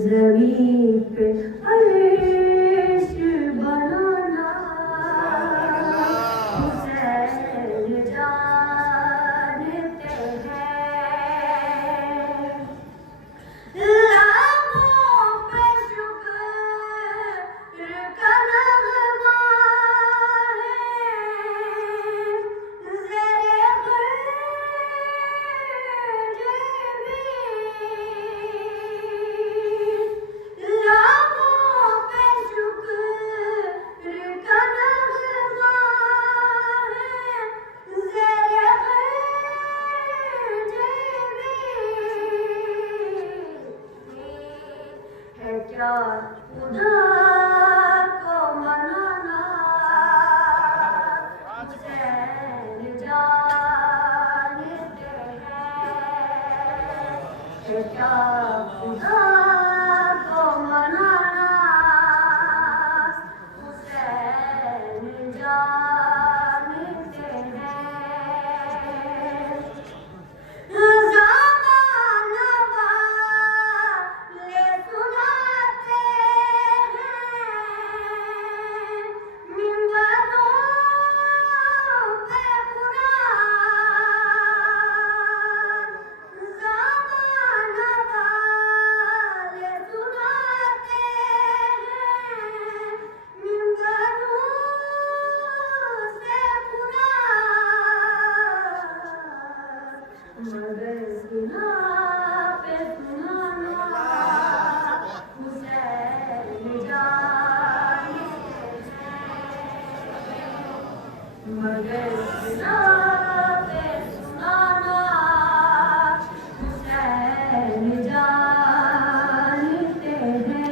ज़मीन पे अर्श बनाना हुसैन जानते हैं। लाखों पे शुक्र का नग़मा है, ज़ेरे ग़ुर्ज भी। लाखों पे शुक्र का नग़मा है, ज़ेरे ग़ुर्ज भी। है क्या खुदा को मनाना हुसैन जानते हैं। है क्या खुदा को मनाना हुसैन जानते हैं। ज़माना वाले सुनाते हैं, मिंबरों पे कुरान। ज़माना वाले सुनाते हैं, मिंबरों से कुरान। मगर सुना पे सुनाना हुसैन जानते हैं। मगर सुना पे सुनाना हुसैन जानते हैं।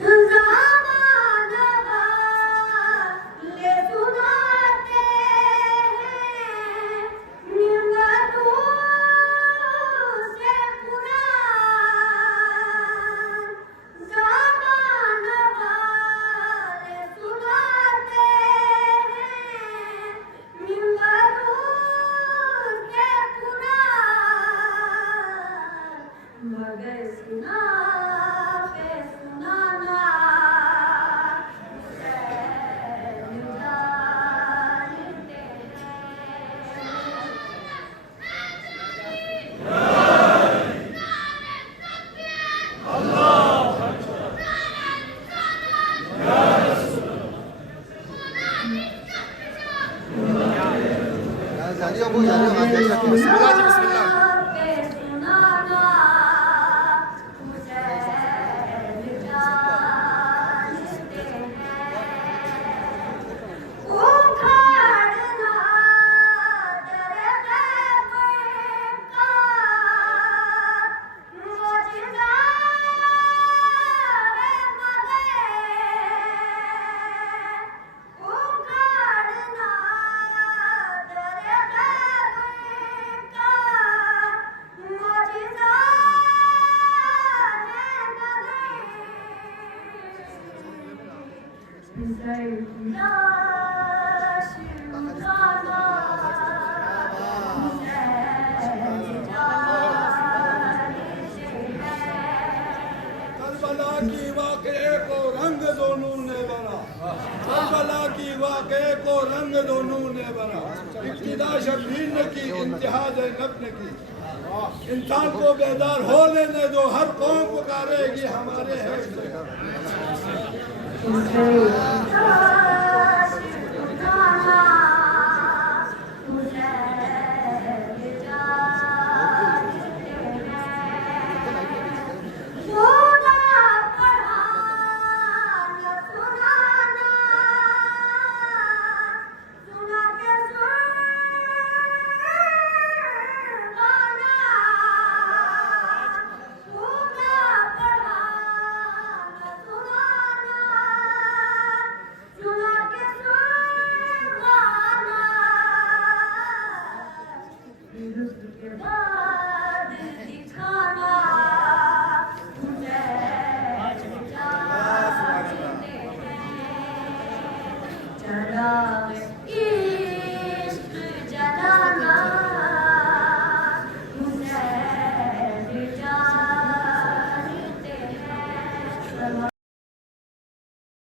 ज़माना वाले सुनाते हैं, मिंबरों से कुरान। ज़माना वाले सुनाते हैं, मिंबरों से कुरान। मगर सुना पे सुनाना हुसैन जानते करबला की वाक़े को रंग दोनों ने भरा। करबला की वाक़े को रंग दोनों ने भरा। इब्तिदा शब्बीर ने की, इंतहा ज़ैनब ने की। इंसान को बेदार हो लेने दो, हर कौम पुकारेगी हमारे हैं।